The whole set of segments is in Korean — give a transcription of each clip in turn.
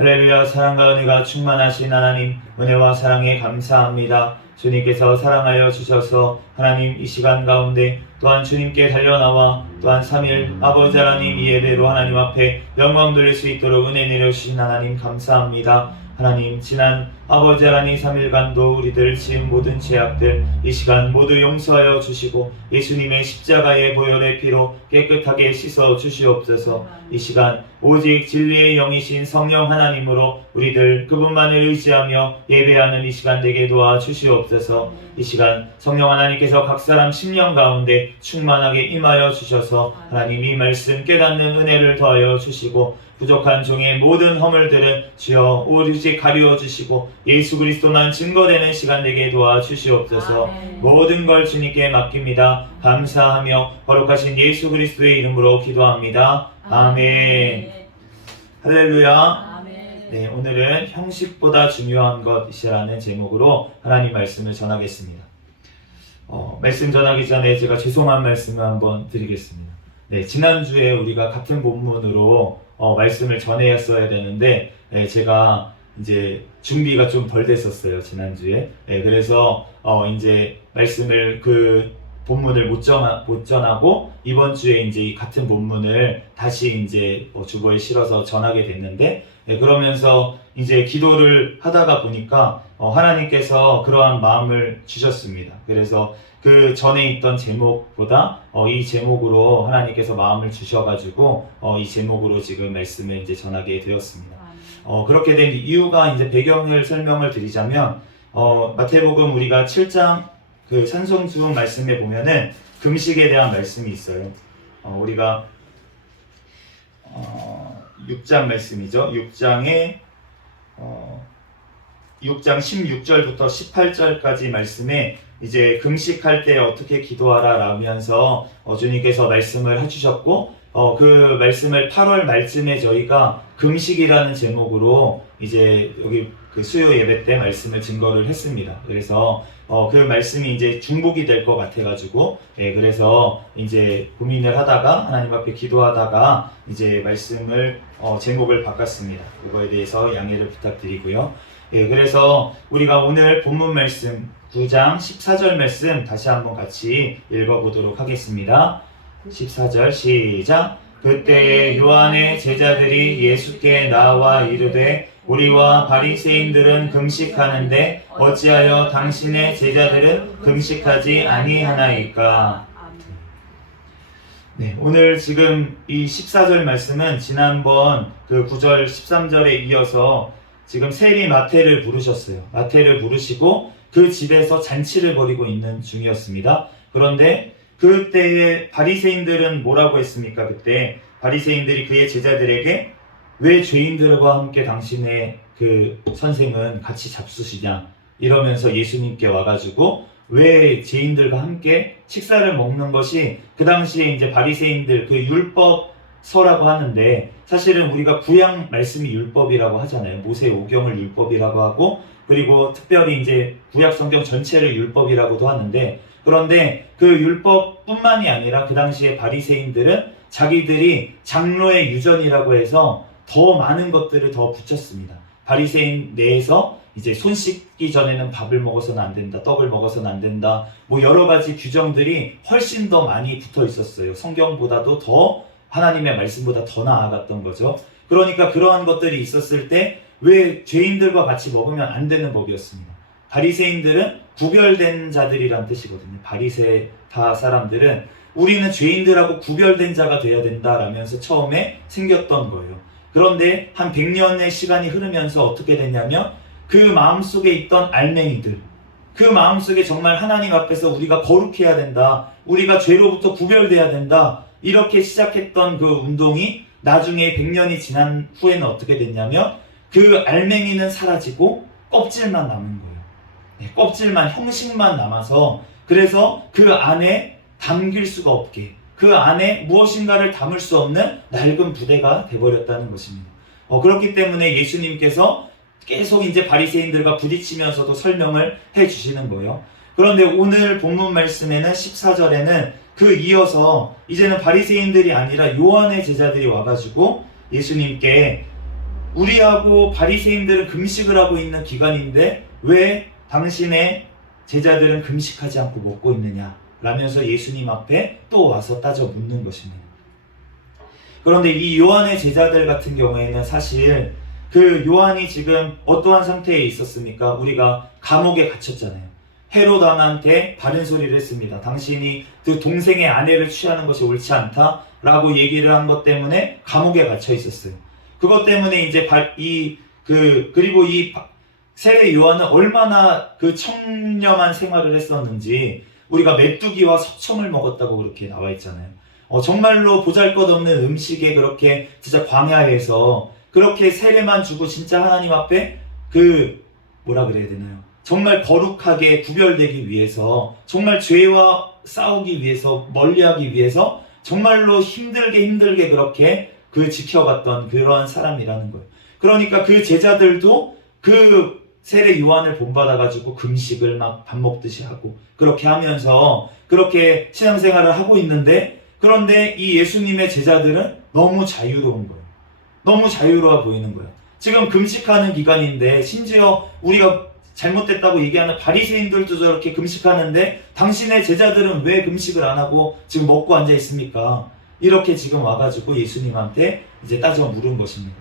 할렐루야. 사랑과 은혜가 충만하신 하나님, 은혜와 사랑에 감사합니다. 주님께서 사랑하여 주셔서 하나님 이 시간 가운데 또한 주님께 달려나와 또한 3일 아버지 하나님 이 예배로 하나님 앞에 영광 돌릴 수 있도록 은혜 내려주신 하나님 감사합니다. 하나님, 지난 아버지 하나님 3일간도 우리들 지은 모든 죄악들 이 시간 모두 용서하여 주시고 예수님의 십자가의 보혈의 피로 깨끗하게 씻어 주시옵소서. 이 시간 오직 진리의 영이신 성령 하나님으로 우리들 그분만을 의지하며 예배하는 이 시간 되게 도와 주시옵소서. 이 시간 성령 하나님께서 각 사람 심령 가운데 충만하게 임하여 주셔서 하나님 이 말씀 깨닫는 은혜를 더하여 주시고 부족한 종의 모든 허물들은 주여 오직 가리워 주시고 예수 그리스도만 증거되는 시간 되게 도와 주시옵소서. 모든 걸 주님께 맡깁니다. 감사하며 거룩하신 예수 그리스도의 이름으로 기도합니다. 아멘. 할렐루야. 네, 오늘은 형식보다 중요한 것이라는 제목으로 하나님 말씀을 전하겠습니다. 말씀 전하기 전에 제가 죄송한 말씀을 한번 드리겠습니다. 네, 지난주에 우리가 같은 본문으로 말씀을 전했어야 되는데 제가 이제 준비가 좀 덜 됐었어요, 지난주에. 그래서 이제 말씀을 그 본문을 못 전하고 이번 주에 이제 이 같은 본문을 다시 이제 주보에 실어서 전하게 됐는데 그러면서 이제 기도를 하다가 보니까 하나님께서 그러한 마음을 주셨습니다. 그래서 그 전에 있던 제목보다 이 제목으로 하나님께서 마음을 주셔가지고 이 제목으로 지금 말씀을 이제 전하게 되었습니다. 그렇게 된 이유가 이제 배경을 설명을 드리자면 마태복음 우리가 7장 그 산성수훈 말씀에 보면은 금식에 대한 말씀이 있어요. 우리가 6장 말씀이죠. 6장 16절부터 18절까지 말씀에 이제 금식할 때 어떻게 기도하라 라면서 주님께서 말씀을 해주셨고 그 말씀을 8월 말쯤에 저희가 금식이라는 제목으로 이제 여기 그 수요 예배 때 말씀을 증거를 했습니다. 그래서 그 말씀이 이제 중복이 될 것 같아가지고 그래서 이제 고민을 하다가 하나님 앞에 기도하다가 이제 말씀을 제목을 바꿨습니다. 그거에 대해서 양해를 부탁드리고요. 그래서 우리가 오늘 본문 말씀 9장 14절 말씀 다시 한번 같이 읽어보도록 하겠습니다. 14절 시작. 그때 요한의 제자들이 예수께 나와 이르되 우리와 바리새인들은 금식하는데 어찌하여 당신의 제자들은 금식하지 아니하나이까? 네, 오늘 지금 이 14절 말씀은 지난번 그 9절 13절에 이어서 지금 세리 마태를 부르셨어요. 마태를 부르시고 그 집에서 잔치를 벌이고 있는 중이었습니다. 그런데 그때의 바리새인들은 뭐라고 했습니까? 그때 바리새인들이 그의 제자들에게 왜 죄인들과 함께 당신의 그 선생은 같이 잡수시냐 이러면서 예수님께 와가지고 왜 죄인들과 함께 식사를 먹는 것이 그 당시에 이제 바리새인들 그 율법서라고 하는데 사실은 우리가 구약 말씀이 율법이라고 하잖아요. 모세 오경을 율법이라고 하고 그리고 특별히 이제 구약 성경 전체를 율법이라고도 하는데 그런데 그 율법뿐만이 아니라 그 당시에 바리새인들은 자기들이 장로의 유전이라고 해서 더 많은 것들을 더 붙였습니다. 바리새인 내에서 이제 손 씻기 전에는 밥을 먹어서는 안 된다, 떡을 먹어서는 안 된다, 뭐 여러 가지 규정들이 훨씬 더 많이 붙어 있었어요. 성경보다도 더 하나님의 말씀보다 더 나아갔던 거죠. 그러니까 그러한 것들이 있었을 때 왜 죄인들과 같이 먹으면 안 되는 법이었습니다. 바리새인들은 구별된 자들이란 뜻이거든요. 바리새파 사람들은 우리는 죄인들하고 구별된 자가 되어야 된다라면서 처음에 생겼던 거예요. 그런데 한 100년의 시간이 흐르면서 어떻게 됐냐면 그 마음속에 있던 알맹이들, 그 마음속에 정말 하나님 앞에서 우리가 거룩해야 된다, 우리가 죄로부터 구별돼야 된다, 이렇게 시작했던 그 운동이 나중에 100년이 지난 후에는 어떻게 됐냐면 그 알맹이는 사라지고 껍질만 남은 거예요. 껍질만, 형식만 남아서 그래서 그 안에 담길 수가 없게 그 안에 무엇인가를 담을 수 없는 낡은 부대가 돼버렸다는 것입니다. 그렇기 때문에 예수님께서 계속 이제 바리새인들과 부딪히면서도 설명을 해주시는 거예요. 그런데 오늘 본문 말씀에는 14절에는 그 이어서 이제는 바리새인들이 아니라 요한의 제자들이 와가지고 예수님께 우리하고 바리새인들은 금식을 하고 있는 기간인데 왜 당신의 제자들은 금식하지 않고 먹고 있느냐 라면서 예수님 앞에 또 와서 따져 묻는 것입니다. 그런데 이 요한의 제자들 같은 경우에는 사실 그 요한이 지금 어떠한 상태에 있었습니까? 우리가 감옥에 갇혔잖아요. 헤롯 왕한테 바른 소리를 했습니다. 당신이 그 동생의 아내를 취하는 것이 옳지 않다라고 얘기를 한 것 때문에 감옥에 갇혀 있었어요. 그것 때문에 이제 그리고 이 세례 요한은 얼마나 그 청렴한 생활을 했었는지 우리가 메뚜기와 석청을 먹었다고 그렇게 나와 있잖아요. 정말로 보잘것없는 음식에 그렇게 진짜 광야에서 그렇게 세례만 주고 진짜 하나님 앞에 뭐라 그래야 되나요? 정말 거룩하게 구별되기 위해서, 정말 죄와 싸우기 위해서, 멀리하기 위해서 정말로 힘들게 그렇게 지켜갔던 그러한 사람이라는 거예요. 그러니까 그 제자들도 그 세례 요한을 본받아가지고 금식을 막 밥 먹듯이 하고 그렇게 하면서 그렇게 신앙생활을 하고 있는데, 그런데 이 예수님의 제자들은 너무 자유로운 거예요. 너무 자유로워 보이는 거예요. 지금 금식하는 기간인데 심지어 우리가 잘못됐다고 얘기하는 바리새인들도 저렇게 금식하는데 당신의 제자들은 왜 금식을 안 하고 지금 먹고 앉아 있습니까? 이렇게 지금 와가지고 예수님한테 이제 따져 물은 것입니다.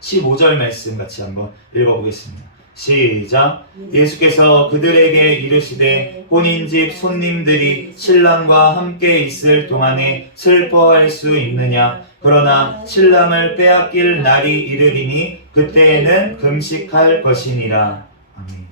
15절 말씀 같이 한번 읽어보겠습니다. 시작. 예수께서 그들에게 이르시되 혼인집 손님들이 신랑과 함께 있을 동안에 슬퍼할 수 있느냐? 그러나 신랑을 빼앗길 날이 이르리니 그때에는 금식할 것이니라. 아멘.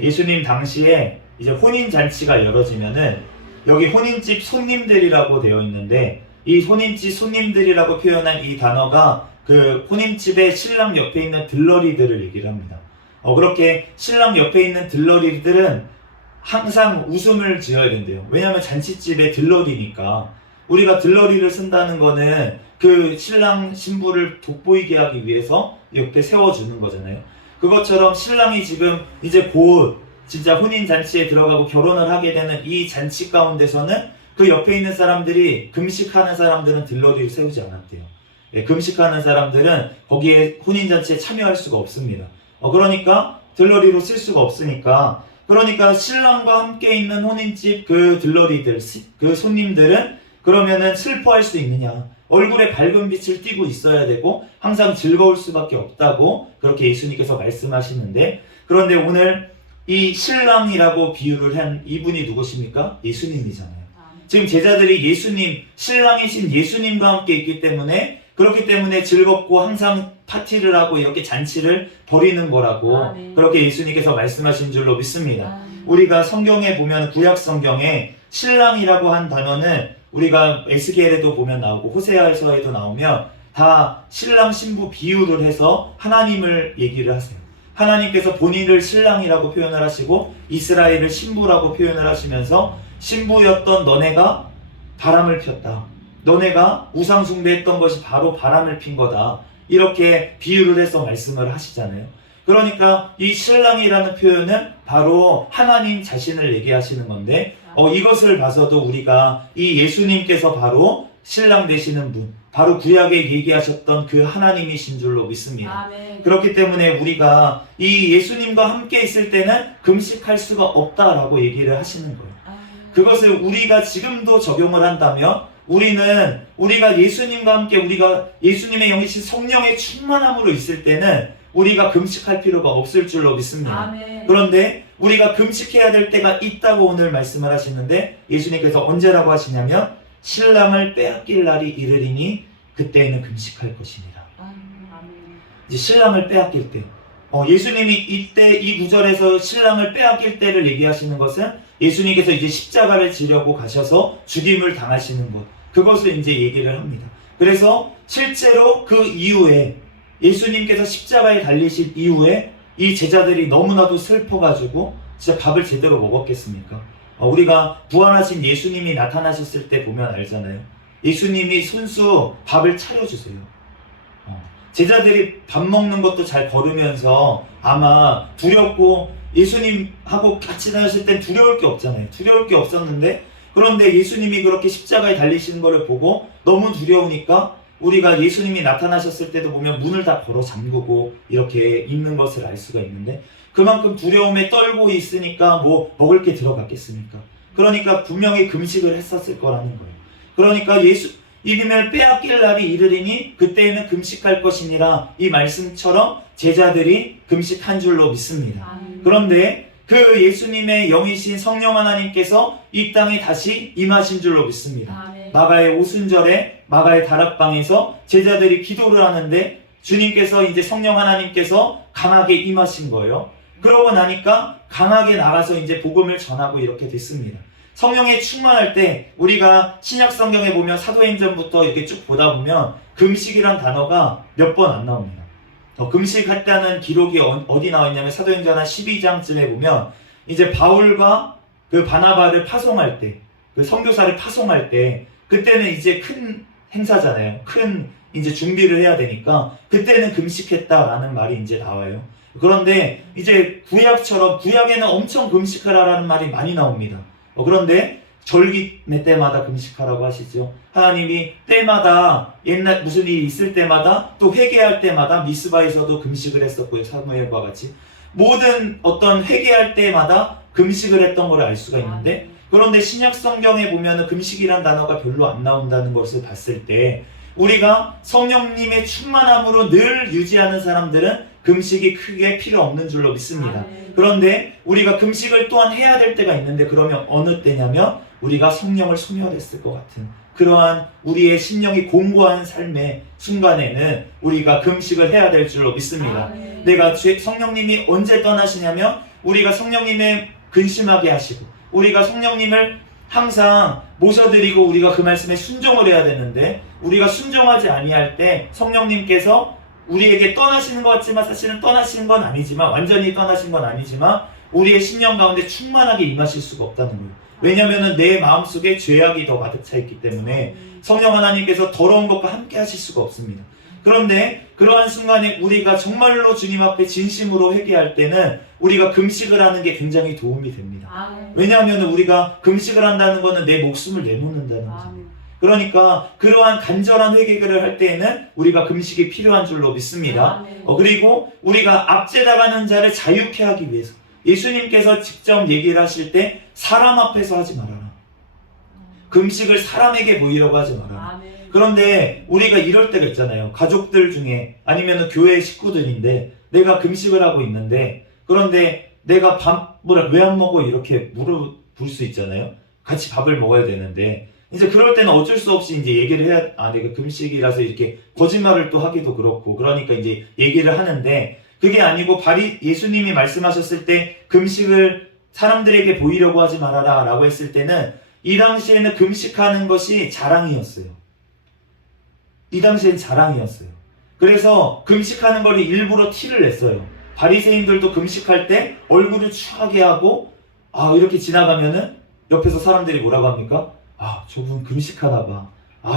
예수님 당시에 이제 혼인잔치가 열어지면은 여기 혼인집 손님들이라고 되어 있는데, 이 혼인집 손님들이라고 표현한 이 단어가 그 혼인집의 신랑 옆에 있는 들러리들을 얘기를 합니다. 그렇게 신랑 옆에 있는 들러리들은 항상 웃음을 지어야 된대요. 왜냐하면 잔치집에 들러리니까. 우리가 들러리를 쓴다는 거는 그 신랑 신부를 돋보이게 하기 위해서 옆에 세워주는 거잖아요. 그것처럼 신랑이 지금 이제 곧 진짜 혼인잔치에 들어가고 결혼을 하게 되는 이 잔치 가운데서는 그 옆에 있는 사람들이, 금식하는 사람들은 들러리를 세우지 않았대요. 금식하는 사람들은 거기에 혼인잔치에 참여할 수가 없습니다. 그러니까 들러리로 쓸 수가 없으니까, 그러니까 신랑과 함께 있는 혼인집 그 들러리들, 그 손님들은 그러면은 슬퍼할 수 있느냐? 얼굴에 밝은 빛을 띠고 있어야 되고 항상 즐거울 수밖에 없다고 그렇게 예수님께서 말씀하시는데, 그런데 오늘 이 신랑이라고 비유를 한 이분이 누구십니까? 예수님이잖아요. 지금 제자들이 예수님, 신랑이신 예수님과 함께 있기 때문에, 그렇기 때문에 즐겁고 항상 파티를 하고 이렇게 잔치를 벌이는 거라고 그렇게 예수님께서 말씀하신 줄로 믿습니다. 우리가 성경에 보면, 구약 성경에 신랑이라고 한 단어는 우리가 에스겔에도 보면 나오고 호세아서에도 나오면 다 신랑 신부 비유를 해서 하나님을 얘기를 하세요. 하나님께서 본인을 신랑이라고 표현을 하시고 이스라엘을 신부라고 표현을 하시면서, 신부였던 너네가 바람을 폈다. 너네가 우상 숭배했던 것이 바로 바람을 핀 거다. 이렇게 비유를 해서 말씀을 하시잖아요. 그러니까 이 신랑이라는 표현은 바로 하나님 자신을 얘기하시는 건데, 이것을 봐서도 우리가 이 예수님께서 바로 신랑 되시는 분, 바로 구약에 얘기하셨던 그 하나님이신 줄로 믿습니다. 아멘. 그렇기 때문에 우리가 이 예수님과 함께 있을 때는 금식할 수가 없다라고 얘기를 하시는 거예요. 그것을 우리가 지금도 적용을 한다면, 우리가 예수님과 함께, 우리가 예수님의 영이신 성령의 충만함으로 있을 때는 우리가 금식할 필요가 없을 줄로 믿습니다. 아멘. 그런데 우리가 금식해야 될 때가 있다고 오늘 말씀을 하시는데, 예수님께서 언제라고 하시냐면 신랑을 빼앗길 날이 이르리니 그때에는 금식할 것이니라. 이제 신랑을 빼앗길 때, 예수님이 이때 이 구절에서 신랑을 빼앗길 때를 얘기하시는 것은 예수님께서 이제 십자가를 지려고 가셔서 죽임을 당하시는 것, 그것을 이제 얘기를 합니다. 그래서 실제로 그 이후에 예수님께서 십자가에 달리신 이후에 이 제자들이 너무나도 슬퍼가지고 진짜 밥을 제대로 먹었겠습니까? 우리가 부활하신 예수님이 나타나셨을 때 보면 알잖아요. 예수님이 손수 밥을 차려주세요. 제자들이 밥 먹는 것도 잘 걸으면서 아마 두렵고, 예수님하고 같이 다녔을 땐 두려울 게 없잖아요. 두려울 게 없었는데, 그런데 예수님이 그렇게 십자가에 달리시는 것을 보고 너무 두려우니까 우리가 예수님이 나타나셨을 때도 보면 문을 다 걸어 잠그고 이렇게 있는 것을 알 수가 있는데, 그만큼 두려움에 떨고 있으니까 뭐 먹을 게 들어갔겠습니까? 그러니까 분명히 금식을 했었을 거라는 거예요. 그러니까 이름을 빼앗길 날이 이르리니 그때에는 금식할 것이니라, 이 말씀처럼 제자들이 금식한 줄로 믿습니다. 그런데 그 예수님의 영이신 성령 하나님께서 이 땅에 다시 임하신 줄로 믿습니다. 마가의 오순절에 마가의 다락방에서 제자들이 기도를 하는데 주님께서 이제 성령 하나님께서 강하게 임하신 거예요. 그러고 나니까 강하게 나가서 이제 복음을 전하고 이렇게 됐습니다. 성령에 충만할 때 우리가 신약 성경에 보면 사도행전부터 이렇게 쭉 보다 보면 금식이란 단어가 몇 번 안 나옵니다. 금식했다는 기록이 어디 나와 있냐면 사도행전 한 12장쯤에 보면 이제 바울과 그 바나바를 파송할 때, 그 선교사를 파송할 때, 그때는 이제 큰 행사잖아요. 큰 이제 준비를 해야 되니까 그때는 금식했다라는 말이 이제 나와요. 그런데 이제 구약에는 엄청 금식하라라는 말이 많이 나옵니다. 그런데 절기 때마다 금식하라고 하시죠. 하나님이 때마다 옛날 무슨 일이 있을 때마다 또 회개할 때마다 미스바에서도 금식을 했었고요. 사무엘과 같이 모든 어떤 회개할 때마다 금식을 했던 걸 알 수가 있는데, 그런데 신약 성경에 보면은 금식이란 단어가 별로 안 나온다는 것을 봤을 때 우리가 성령님의 충만함으로 늘 유지하는 사람들은 금식이 크게 필요 없는 줄로 믿습니다. 그런데 우리가 금식을 또한 해야 될 때가 있는데, 그러면 어느 때냐면 우리가 성령을 소멸했을 것 같은 그러한 우리의 심령이 공고한 삶의 순간에는 우리가 금식을 해야 될 줄로 믿습니다. 내가 성령님이 언제 떠나시냐면 우리가 성령님의 근심하게 하시고 우리가 성령님을 항상 모셔드리고 우리가 그 말씀에 순종을 해야 되는데, 우리가 순종하지 아니할 때 성령님께서 우리에게 떠나시는 것 같지만 사실은 떠나시는 건 아니지만, 완전히 떠나신 건 아니지만 우리의 심령 가운데 충만하게 임하실 수가 없다는 거예요. 왜냐하면 내 마음속에 죄악이 더 가득 차 있기 때문에 성령 하나님께서 더러운 것과 함께 하실 수가 없습니다. 그런데 그러한 순간에 우리가 정말로 주님 앞에 진심으로 회개할 때는 우리가 금식을 하는 게 굉장히 도움이 됩니다. 왜냐하면 우리가 금식을 한다는 것은 내 목숨을 내놓는다는 거죠. 그러니까 그러한 간절한 회개를 할 때에는 우리가 금식이 필요한 줄로 믿습니다. 그리고 우리가 압제당하는 자를 자유케 하기 위해서 예수님께서 직접 얘기를 하실 때 사람 앞에서 하지 말아라. 금식을 사람에게 보이려고 하지 말아라. 그런데 우리가 이럴 때가 있잖아요. 가족들 중에 아니면 교회 식구들인데 내가 금식을 하고 있는데, 그런데 내가 밥을 왜 안 먹어? 이렇게 물어볼 수 있잖아요. 같이 밥을 먹어야 되는데 이제 그럴 때는 어쩔 수 없이 이제 얘기를 해야, 내가 금식이라서 이렇게 거짓말을 또 하기도 그렇고, 그러니까 이제 얘기를 하는데, 그게 아니고 예수님이 말씀하셨을 때 금식을 사람들에게 보이려고 하지 말아라 라고 했을 때는 이 당시에는 금식하는 것이 자랑이었어요. 이 당시엔 자랑이었어요. 그래서 금식하는 걸 일부러 티를 냈어요. 바리새인들도 금식할 때 얼굴을 추하게 하고 이렇게 지나가면은 옆에서 사람들이 뭐라고 합니까? 저분 금식하나 봐.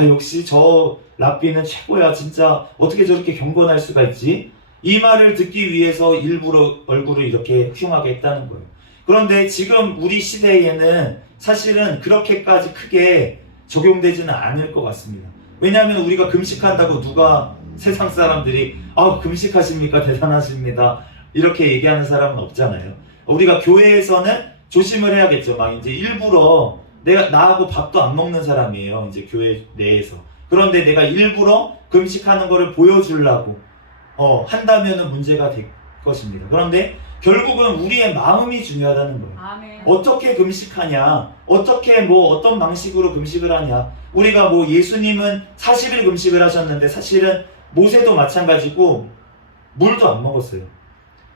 역시 저 랍비는 최고야. 진짜 어떻게 저렇게 경건할 수가 있지? 이 말을 듣기 위해서 일부러 얼굴을 이렇게 흉하게 했다는 거예요. 그런데 지금 우리 시대에는 사실은 그렇게까지 크게 적용되지는 않을 것 같습니다. 왜냐하면 우리가 금식한다고 누가 세상 사람들이 금식하십니까? 대단하십니다. 이렇게 얘기하는 사람은 없잖아요. 우리가 교회에서는 조심을 해야겠죠. 막 이제 일부러 나하고 밥도 안 먹는 사람이에요. 이제 교회 내에서. 그런데 내가 일부러 금식하는 거를 보여주려고 한다면은 문제가 될 것입니다. 그런데 결국은 우리의 마음이 중요하다는 거예요. 어떻게 금식하냐, 어떻게 어떤 방식으로 금식을 하냐. 우리가 예수님은 40일 금식을 하셨는데 사실은 모세도 마찬가지고 물도 안 먹었어요.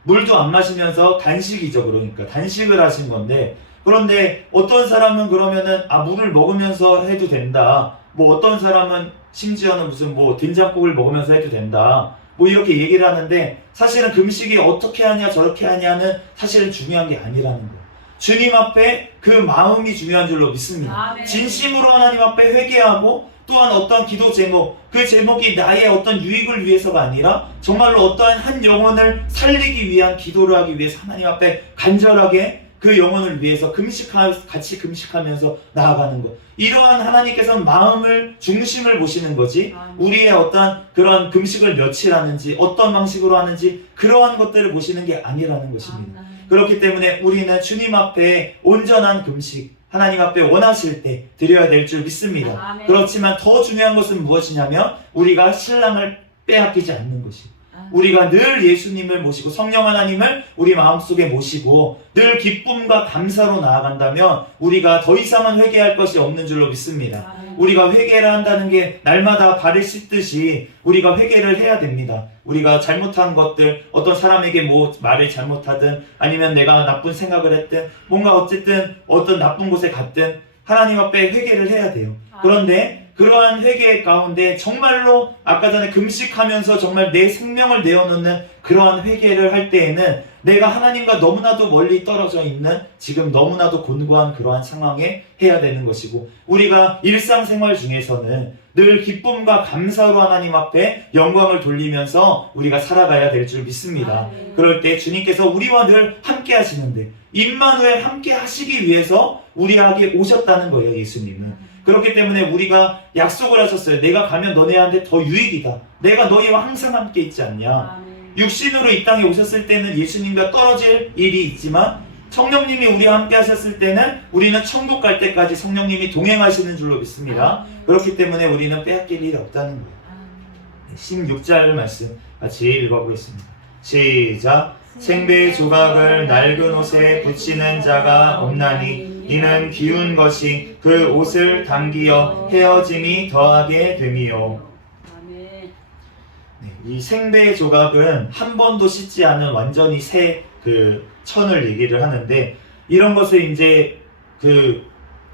물도 안 마시면서 단식이죠. 그러니까 단식을 하신 건데, 그런데 어떤 사람은 그러면은 물을 먹으면서 해도 된다. 어떤 사람은 심지어는 무슨 된장국을 먹으면서 해도 된다. 이렇게 얘기를 하는데, 사실은 금식이 어떻게 하냐 저렇게 하냐는 사실은 중요한 게 아니라는 거예요. 주님 앞에 그 마음이 중요한 줄로 믿습니다. 진심으로 하나님 앞에 회개하고, 또한 어떤 기도 제목, 그 제목이 나의 어떤 유익을 위해서가 아니라 정말로 어떠한 한 영혼을 살리기 위한 기도를 하기 위해서 하나님 앞에 간절하게 그 영혼을 위해서 같이 금식하면서 나아가는 것. 이러한 하나님께서는 마음을, 중심을 보시는 거지, 우리의 어떤 그런 금식을 며칠 하는지, 어떤 방식으로 하는지, 그러한 것들을 보시는 게 아니라는 것입니다. 그렇기 때문에 우리는 주님 앞에 온전한 금식, 하나님 앞에 원하실 때 드려야 될 줄 믿습니다. 그렇지만 더 중요한 것은 무엇이냐면, 우리가 신랑을 빼앗기지 않는 것이고, 우리가 늘 예수님을 모시고 성령 하나님을 우리 마음속에 모시고 늘 기쁨과 감사로 나아간다면 우리가 더 이상은 회개할 것이 없는 줄로 믿습니다. 우리가 회개를 한다는 게 날마다 발을 씻듯이 우리가 회개를 해야 됩니다. 우리가 잘못한 것들, 어떤 사람에게 뭐 말을 잘못하든 아니면 내가 나쁜 생각을 했든 뭔가 어쨌든 어떤 나쁜 곳에 갔든 하나님 앞에 회개를 해야 돼요. 그런데 그러한 회개 가운데 정말로 아까 전에 금식하면서 정말 내 생명을 내어놓는 그러한 회개를 할 때에는 내가 하나님과 너무나도 멀리 떨어져 있는 지금 너무나도 곤고한 그러한 상황에 해야 되는 것이고, 우리가 일상생활 중에서는 늘 기쁨과 감사로 하나님 앞에 영광을 돌리면서 우리가 살아가야 될 줄 믿습니다. 그럴 때 주님께서 우리와 늘 함께 하시는데, 임마누엘 함께 하시기 위해서 우리에게 오셨다는 거예요, 예수님은. 그렇기 때문에 우리가 약속을 하셨어요. 내가 가면 너네한테 더 유익이다. 내가 너희와 항상 함께 있지 않냐. 육신으로 이 땅에 오셨을 때는 예수님과 떨어질 일이 있지만 성령님이 우리와 함께 하셨을 때는 우리는 천국 갈 때까지 성령님이 동행하시는 줄로 믿습니다. 그렇기 때문에 우리는 빼앗길 일이 없다는 거예요. 16절 말씀 같이 읽어보겠습니다. 시작. 생배 조각을 낡은 옷에 붙이는 자가 없나니 이는 기운 것이 그 옷을 당기어 헤어짐이 더하게 됨이요. 이 생배 조각은 한 번도 씻지 않은 완전히 새 천을 얘기를 하는데, 이런 것을 이제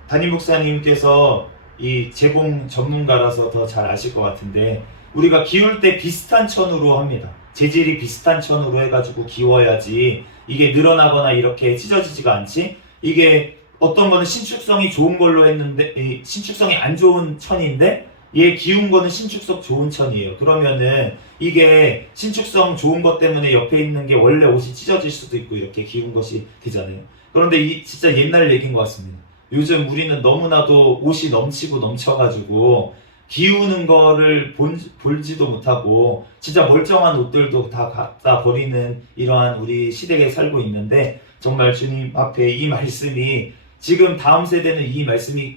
담임 목사님께서 이 재봉 전문가라서 더 잘 아실 것 같은데, 우리가 기울 때 비슷한 천으로 합니다. 재질이 비슷한 천으로 해가지고 기워야지 이게 늘어나거나 이렇게 찢어지지가 않지. 이게 어떤 거는 신축성이 좋은 걸로 했는데 신축성이 안 좋은 천인데 얘 기운 거는 신축성 좋은 천이에요. 그러면은 이게 신축성 좋은 것 때문에 옆에 있는 게 원래 옷이 찢어질 수도 있고 이렇게 기운 것이 되잖아요. 그런데 이 진짜 옛날 얘기인 것 같습니다. 요즘 우리는 너무나도 옷이 넘치고 넘쳐가지고 기우는 거를 볼지도 못하고 진짜 멀쩡한 옷들도 다 갖다 버리는 이러한 우리 시대에 살고 있는데, 정말 주님 앞에 이 말씀이 지금 다음 세대는 이 말씀이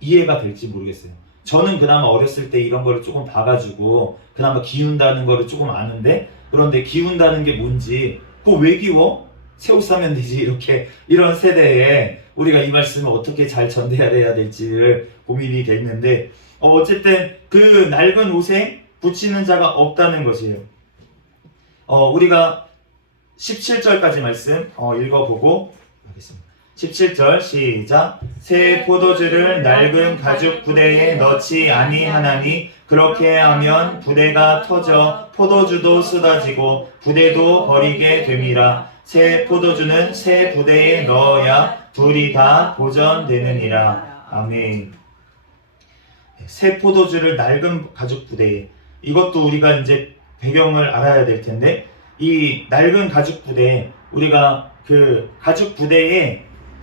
이해가 될지 모르겠어요. 저는 그나마 어렸을 때 이런 거를 조금 봐가지고 그나마 기운다는 거를 조금 아는데, 그런데 기운다는 게 뭔지, 그거 왜 기워? 새 옷 사면 되지. 이렇게 이런 세대에 우리가 이 말씀을 어떻게 잘 전달해야 될지를 고민이 됐는데, 어쨌든 그 낡은 옷에 붙이는 자가 없다는 것이에요. 우리가 17절까지 말씀 읽어보고 하겠습니다. 17절 시작. 새 포도주를 낡은 가죽 부대에 넣지 아니하나니 그렇게 하면 부대가 터져 포도주도 쏟아지고 부대도 버리게 됨이라. 새 포도주는 새 부대에 넣어야 둘이 다 보존되느니라. 아멘. 새 포도주를 낡은 가죽 부대에, 이것도 우리가 이제 배경을 알아야 될 텐데, 이 낡은 가죽 부대, 우리가 그 가죽 부대에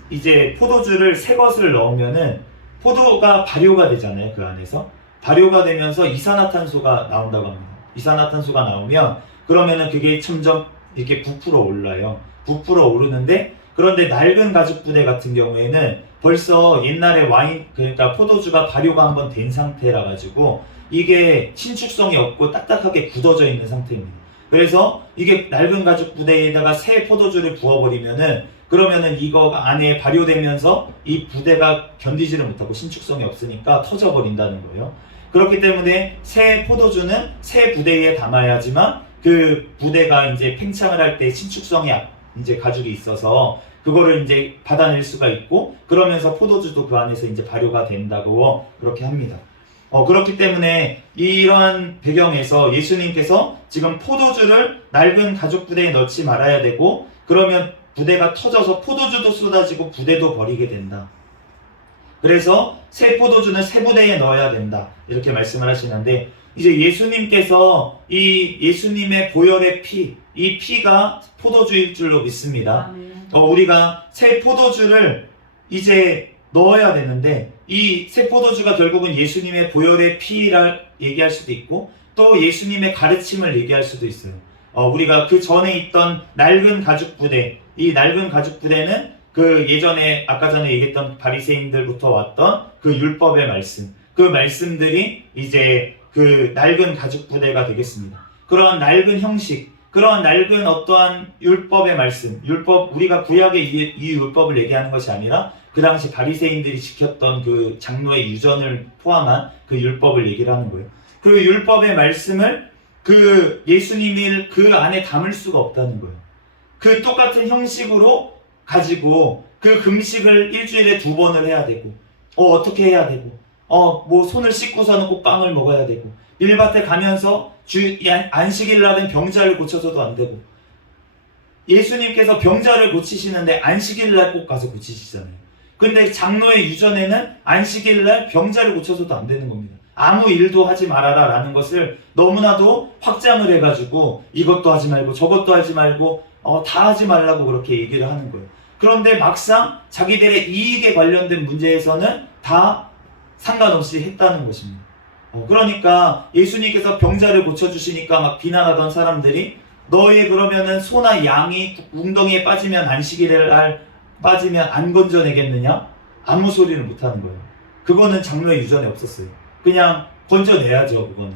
이제 포도주를 새 것을 넣으면은 포도가 발효가 되잖아요. 그 안에서 발효가 되면서 이산화탄소가 나온다고 합니다. 이산화탄소가 나오면 그러면은 그게 점점 이렇게 부풀어 올라요. 부풀어 오르는데, 그런데 낡은 가죽 부대 같은 경우에는 벌써 옛날에 와인, 그러니까 포도주가 발효가 한번 된 상태라 가지고 이게 신축성이 없고 딱딱하게 굳어져 있는 상태입니다. 그래서 이게 낡은 가죽 부대에다가 새 포도주를 부어버리면은, 그러면은 이거가 안에 발효되면서 이 부대가 견디지를 못하고 신축성이 없으니까 터져버린다는 거예요. 그렇기 때문에 새 포도주는 새 부대에 담아야지만 그 부대가 이제 팽창을 할 때 신축성이 이제 가죽이 있어서 그거를 이제 받아낼 수가 있고, 그러면서 포도주도 그 안에서 이제 발효가 된다고 그렇게 합니다. 그렇기 때문에 이러한 배경에서 예수님께서 지금 포도주를 낡은 가죽 부대에 넣지 말아야 되고, 그러면 부대가 터져서 포도주도 쏟아지고 부대도 버리게 된다. 그래서 새 포도주는 새 부대에 넣어야 된다. 이렇게 말씀을 하시는데, 이제 예수님께서 이 예수님의 보혈의 피, 이 피가 포도주일 줄로 믿습니다. 우리가 새 포도주를 이제 넣어야 되는데, 이 새 포도주가 결국은 예수님의 보혈의 피라 얘기할 수도 있고 또 예수님의 가르침을 얘기할 수도 있어요. 우리가 그 전에 있던 낡은 가죽 부대, 이 낡은 가죽 부대는 그 예전에 아까 전에 얘기했던 바리새인들부터 왔던 그 율법의 말씀, 그 말씀들이 이제 그 낡은 가죽 부대가 되겠습니다. 그런 낡은 형식, 그런 낡은 어떠한 율법의 말씀, 율법, 우리가 구약의 이 율법을 얘기하는 것이 아니라 그 당시 바리새인들이 지켰던 그 장로의 유전을 포함한 그 율법을 얘기를 하는 거예요. 그 율법의 말씀을 그 예수님이 그 안에 담을 수가 없다는 거예요. 그 똑같은 형식으로 가지고 그 금식을 일주일에 2번을 해야 되고, 어떻게 해야 되고, 뭐 손을 씻고서는 꼭 빵을 먹어야 되고, 밀밭에 가면서 안식일 날은 병자를 고쳐서도 안 되고, 예수님께서 병자를 고치시는데 안식일 날 꼭 가서 고치시잖아요. 근데 장로의 유전에는 안식일 날 병자를 고쳐서도 안 되는 겁니다. 아무 일도 하지 말아라 라는 것을 너무나도 확장을 해가지고 이것도 하지 말고 저것도 하지 말고 다 하지 말라고 그렇게 얘기를 하는 거예요. 그런데 막상 자기들의 이익에 관련된 문제에서는 다 상관없이 했다는 것입니다. 그러니까 예수님께서 병자를 고쳐주시니까 막 비난하던 사람들이, 너희 그러면은 소나 양이 웅덩이에 빠지면 안식일에 빠지면 안 건져내겠느냐? 아무 소리를 못하는 거예요. 그거는 장로의 유전에 없었어요. 그냥 건져내야죠, 그거는.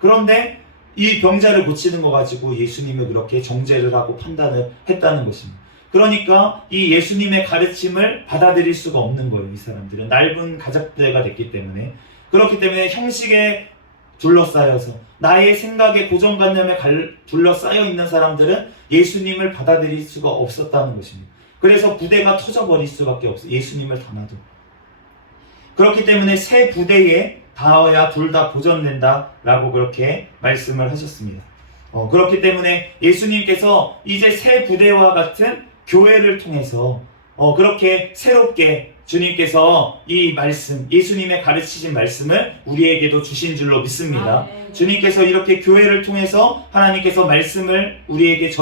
그런데 이 병자를 고치는 거 가지고 예수님이 그렇게 정죄를 하고 판단을 했다는 것입니다. 그러니까 이 예수님의 가르침을 받아들일 수가 없는 거예요. 이 사람들은 낡은 가족대가 됐기 때문에. 그렇기 때문에 형식에 둘러싸여서 나의 생각에 고정관념에 둘러싸여 있는 사람들은 예수님을 받아들일 수가 없었다는 것입니다. 그래서 부대가 터져버릴 수밖에 없어요. 예수님을 담아도. 그렇기 때문에 새 부대에 닿아야 둘 다 보존된다 라고 그렇게 말씀을 하셨습니다. 그렇기 때문에 예수님께서 이제 새 부대와 같은 교회를 통해서 그렇게 새롭게 주님께서 이 말씀, 예수님의 가르치신 말씀을 우리에게도 주신 줄로 믿습니다. 주님께서 이렇게 교회를 통해서 하나님께서 말씀을 우리에게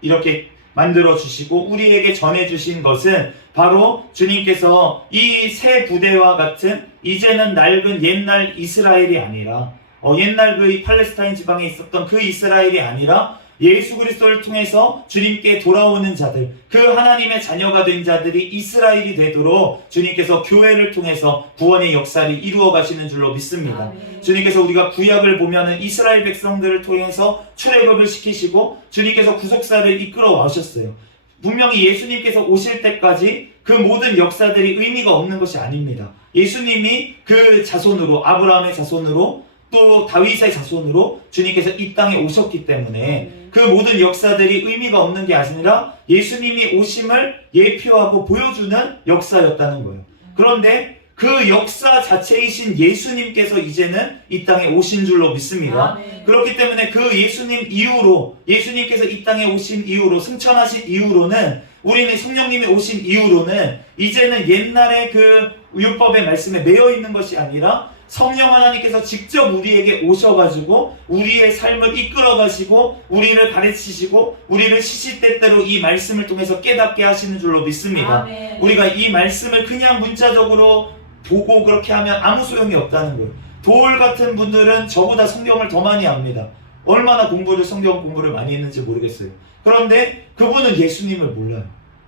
이렇게 만들어 주시고 우리에게 전해 주신 것은 바로 주님께서 이 새 부대와 같은 이제는 낡은 옛날 이스라엘이 아니라 옛날 그 팔레스타인 지방에 있었던 그 이스라엘이 아니라 예수 그리스도를 통해서 주님께 돌아오는 자들, 그 하나님의 자녀가 된 자들이 이스라엘이 되도록 주님께서 교회를 통해서 구원의 역사를 이루어 가시는 줄로 믿습니다. 주님께서 우리가 구약을 보면은 이스라엘 백성들을 통해서 출애굽을 시키시고 주님께서 구속사를 이끌어 와셨어요. 분명히 예수님께서 오실 때까지 그 모든 역사들이 의미가 없는 것이 아닙니다. 예수님이 그 자손으로, 아브라함의 자손으로 또 다윗의 자손으로 주님께서 이 땅에 오셨기 때문에 그 모든 역사들이 의미가 없는 게 아니라 예수님이 오심을 예표하고 보여주는 역사였다는 거예요. 그런데 그 역사 자체이신 예수님께서 이제는 이 땅에 오신 줄로 믿습니다. 그렇기 때문에 그 예수님 이후로, 예수님께서 이 땅에 오신 이후로, 승천하신 이후로는, 우리는 성령님이 오신 이후로는 이제는 옛날에 그 율법의 말씀에 매여 있는 것이 아니라 성령 하나님께서 직접 우리에게 오셔가지고 우리의 삶을 이끌어가시고 우리를 가르치시고 우리를 시시때때로 이 말씀을 통해서 깨닫게 하시는 줄로 믿습니다. 우리가 이 말씀을 그냥 문자적으로 보고 그렇게 하면 아무 소용이 없다는 거예요. 도울 같은 분들은 저보다 성경을 더 많이 압니다. 얼마나 성경 공부를 많이 했는지 모르겠어요. 그런데 그분은 예수님을 몰라요.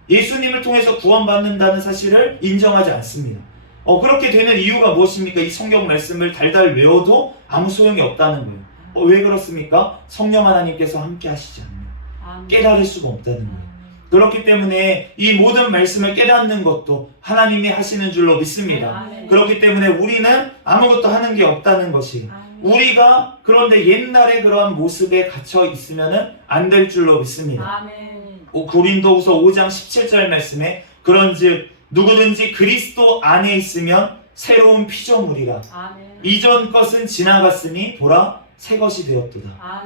예수님을 통해서 구원받는다는 사실을 인정하지 않습니다. 그렇게 되는 이유가 무엇입니까? 이 성경 말씀을 달달 외워도 아무 소용이 없다는 거예요. 왜 그렇습니까? 성령 하나님께서 함께 하시지 않는, 깨달을 수가 없다는 거예요. 그렇기 때문에 이 모든 말씀을 깨닫는 것도 하나님이 하시는 줄로 믿습니다. 그렇기 때문에 우리는 아무것도 하는 게 없다는 것이, 우리가 그런데 옛날에 그러한 모습에 갇혀 있으면 안 될 줄로 믿습니다. 고린도후서 5장 17절 말씀에 그런즉 누구든지 그리스도 안에 있으면 새로운 피조물이라. 이전 것은 지나갔으니 보라 새 것이 되었도다.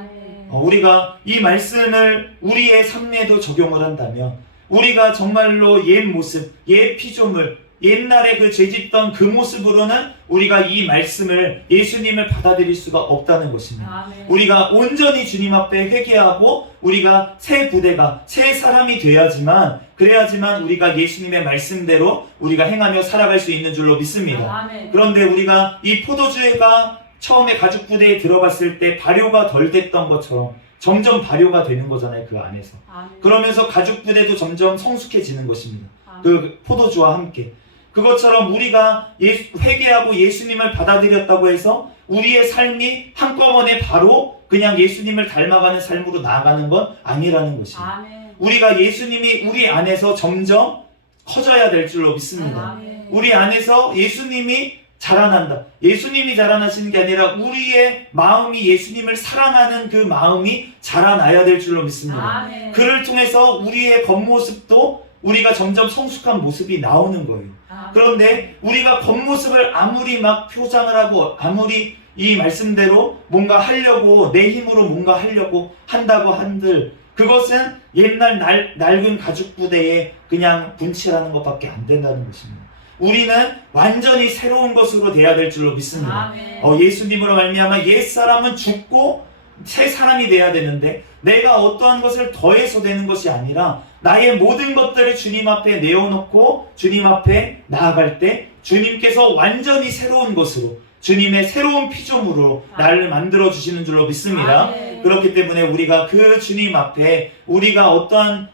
우리가 이 말씀을 우리의 삶에도 적용을 한다면, 우리가 정말로 옛 모습, 옛 피조물, 옛날에 그 죄짓던 그 모습으로는 우리가 이 말씀을 예수님을 받아들일 수가 없다는 것입니다. 아멘. 우리가 온전히 주님 앞에 회개하고 우리가 새 부대가 새 사람이 그래야지만 우리가 예수님의 말씀대로 우리가 행하며 살아갈 수 있는 줄로 믿습니다. 아멘. 그런데 우리가 이 포도주가 처음에 가죽 부대에 들어갔을 때 발효가 덜 됐던 것처럼 점점 발효가 되는 거잖아요, 그 안에서. 아멘. 그러면서 가죽 부대도 점점 성숙해지는 것입니다. 아멘. 그 포도주와 함께. 그것처럼 우리가 회개하고 예수님을 받아들였다고 해서 우리의 삶이 한꺼번에 바로 그냥 예수님을 닮아가는 삶으로 나아가는 건 아니라는 것입니다. 아멘. 우리가 예수님이 우리 안에서 점점 커져야 될 줄로 믿습니다. 아멘. 우리 안에서 예수님이 자라난다. 예수님이 자라나시는 게 아니라 우리의 마음이 예수님을 사랑하는 그 마음이 자라나야 될 줄로 믿습니다. 아멘. 그를 통해서 우리의 겉모습도 우리가 점점 성숙한 모습이 나오는 거예요. 아멘. 그런데 우리가 겉모습을 아무리 막 표장을 하고 아무리 이 말씀대로 뭔가 하려고 내 힘으로 뭔가 하려고 한다고 한들 그것은 옛날 낡은 가죽 부대에 그냥 분칠하는 것밖에 안 된다는 것입니다. 우리는 완전히 새로운 것으로 돼야 될 줄로 믿습니다. 아멘. 예수님으로 말미암아 옛사람은 죽고 새 사람이 돼야 되는데 내가 어떠한 것을 더해서 되는 것이 아니라 나의 모든 것들을 주님 앞에 내어놓고 주님 앞에 나아갈 때 주님께서 완전히 새로운 것으로 주님의 새로운 피조물로 나를 만들어 주시는 줄로 믿습니다. 아멘. 그렇기 때문에 우리가 그 주님 앞에 우리가 어떠한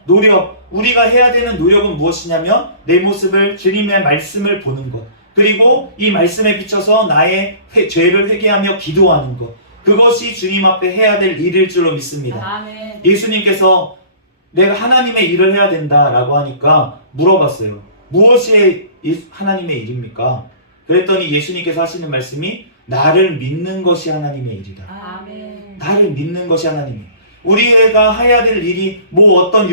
우리가 해야 되는 노력은 무엇이냐면 내 모습을 주님의 말씀을 보는 것, 그리고 이 말씀에 비춰서 나의 죄를 회개하며 기도하는 것, 그것이 주님 앞에 해야 될 일일 줄로 믿습니다. 아멘. 예수님께서 내가 하나님의 일을 해야 된다라고 하니까 물어봤어요. 무엇이 하나님의 일입니까? 그랬더니 예수님께서 하시는 말씀이 나를 믿는 것이 하나님의 일이다. 아멘. 나를 믿는 것이 하나님이에요. 우리가 해야 될 일이 뭐 어떤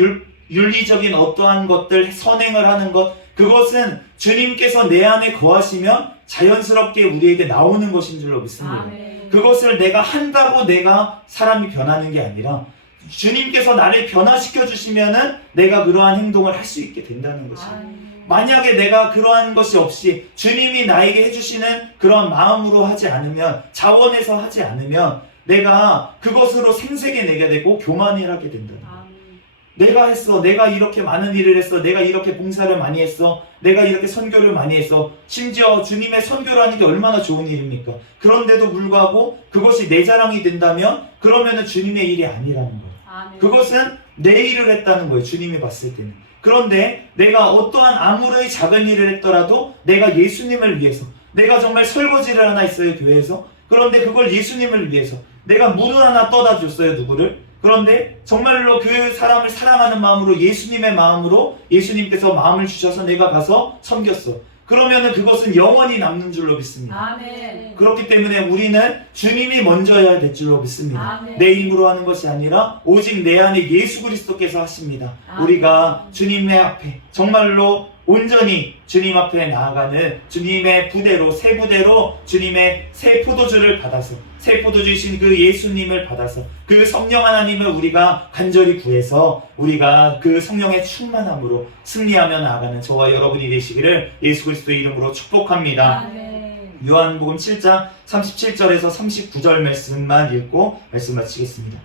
윤리적인 어떠한 것들, 선행을 하는 것, 그것은 주님께서 내 안에 거하시면 자연스럽게 우리에게 나오는 것인 줄로 믿습니다. 아멘. 그것을 내가 한다고 내가 사람이 변하는 게 아니라 주님께서 나를 변화시켜 주시면은 내가 그러한 행동을 할 수 있게 된다는 것입니다. 아멘. 만약에 내가 그러한 것이 없이 주님이 나에게 해주시는 그런 마음으로 하지 않으면, 자원해서 하지 않으면 내가 그것으로 생색에 내게 되고 교만을 하게 된다는 거예요. 아멘. 내가 했어, 내가 이렇게 많은 일을 했어, 내가 이렇게 봉사를 많이 했어, 내가 이렇게 선교를 많이 했어. 심지어 주님의 선교라는 게 얼마나 좋은 일입니까? 그런데도 불구하고 그것이 내 자랑이 된다면 그러면은 주님의 일이 아니라는 거예요. 아멘. 그것은 내 일을 했다는 거예요, 주님이 봤을 때는. 그런데 내가 어떠한 아무리 작은 일을 했더라도 내가 예수님을 위해서, 내가 정말 설거지를 하나 했어요, 교회에서. 그런데 그걸 예수님을 위해서 내가 물을 하나 떠다 줬어요, 누구를. 그런데 정말로 그 사람을 사랑하는 마음으로, 예수님의 마음으로 예수님께서 마음을 주셔서 내가 가서 섬겼어. 그러면은 그것은 영원히 남는 줄로 믿습니다. 아멘. 그렇기 때문에 우리는 주님이 먼저여야 될 줄로 믿습니다. 아멘. 내 힘으로 하는 것이 아니라 오직 내 안에 예수 그리스도께서 하십니다. 아멘. 우리가 주님의 앞에 정말로 온전히 주님 앞에 나아가는 주님의 부대로, 새 부대로 주님의 새 포도주를 받아서, 새 포도주이신 그 예수님을 받아서 그 성령 하나님을 우리가 간절히 구해서 우리가 그 성령의 충만함으로 승리하며 나아가는 저와 여러분이 되시기를 예수 그리스도의 이름으로 축복합니다. 아멘. 요한복음 7장 37절에서 39절 말씀만 읽고 말씀 마치겠습니다.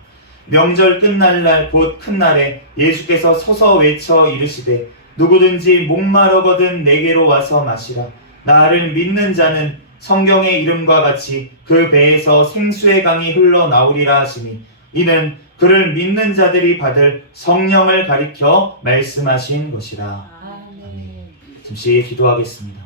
명절 끝날 날 곧 큰 날에 예수께서 서서 외쳐 이르시되 누구든지 목마르거든 내게로 와서 마시라. 나를 믿는 자는 성경의 이름과 같이 그 배에서 생수의 강이 흘러나오리라 하시니 이는 그를 믿는 자들이 받을 성령을 가리켜 말씀하신 것이라. 아멘. 잠시 기도하겠습니다.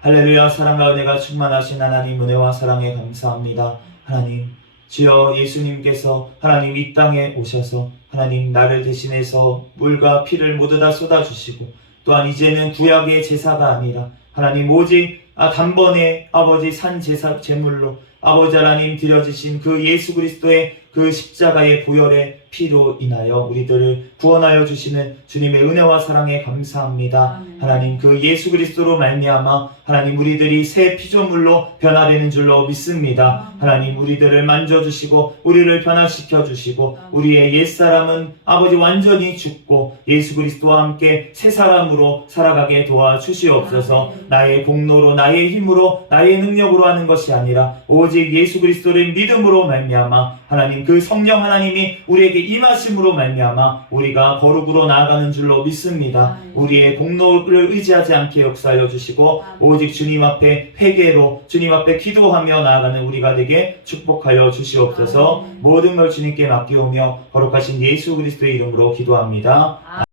할렐루야. 사랑과 은혜가 충만하신 하나님, 은혜와 사랑에 감사합니다. 하나님, 주여 예수님께서 하나님 이 땅에 오셔서 하나님 나를 대신해서 물과 피를 모두 다 쏟아주시고, 또한 이제는 구약의 제사가 아니라 하나님 오직 단번에 아버지 산 제물로 아버지 하나님 드려주신 그 예수 그리스도의 그 십자가의 보혈의 피로 인하여 우리들을 구원하여 주시는 주님의 은혜와 사랑에 감사합니다. 아멘. 하나님 그 예수 그리스도로 말미암아 하나님 우리들이 새 피조물로 변화되는 줄로 믿습니다. 하나님 우리들을 만져주시고 우리를 변화시켜 주시고 우리의 옛사람은 아버지 완전히 죽고 예수 그리스도와 함께 새 사람으로 살아가게 도와주시옵소서. 나의 공로로 나의 힘으로 나의 능력으로 하는 것이 아니라 오직 예수 그리스도를 믿음으로 말미암아 하나님 그 성령 하나님이 우리에게 임하심으로 말미암아 우리가 거룩으로 나아가는 줄로 믿습니다. 우리의 공로를 의지하지 않게 역사하여 주시고 오직 주님 앞에 회개로 주님 앞에 기도하며 나아가는 우리가 되게 축복하여 주시옵소서. 모든 걸 주님께 맡기오며 거룩하신 예수 그리스도의 이름으로 기도합니다.